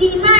estimar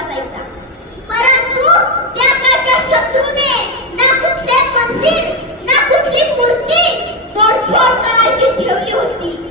लावायचा परंतु त्या काळच्या शत्रूने ना कुठले मंदिर ना कुठली मूर्ती तोडफोड करायची ठेवली होती.